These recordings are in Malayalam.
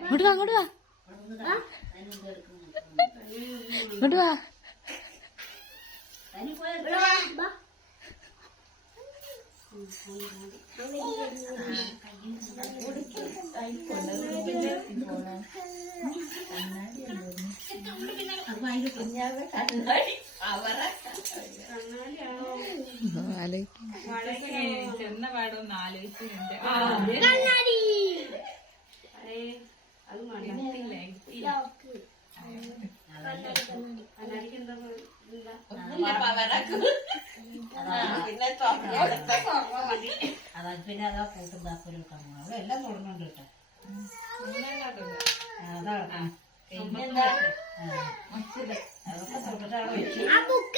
ഇങ്ങോട്ട് വാ. അങ്ങോട്ട് വാ ഇങ്ങോട്ട് വാ. ആലോചി ചെന്ന പാടൊന്ന് പിന്നെ അതാ അവിടെ എല്ലാം കേട്ടോ അതാ പിന്നെന്താ അതൊക്കെ തൊട്ടിട്ടാണ് വെച്ച്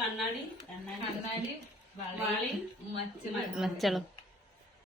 കണ്ണാടി കണ്ണാടി വളി മച്ചളം.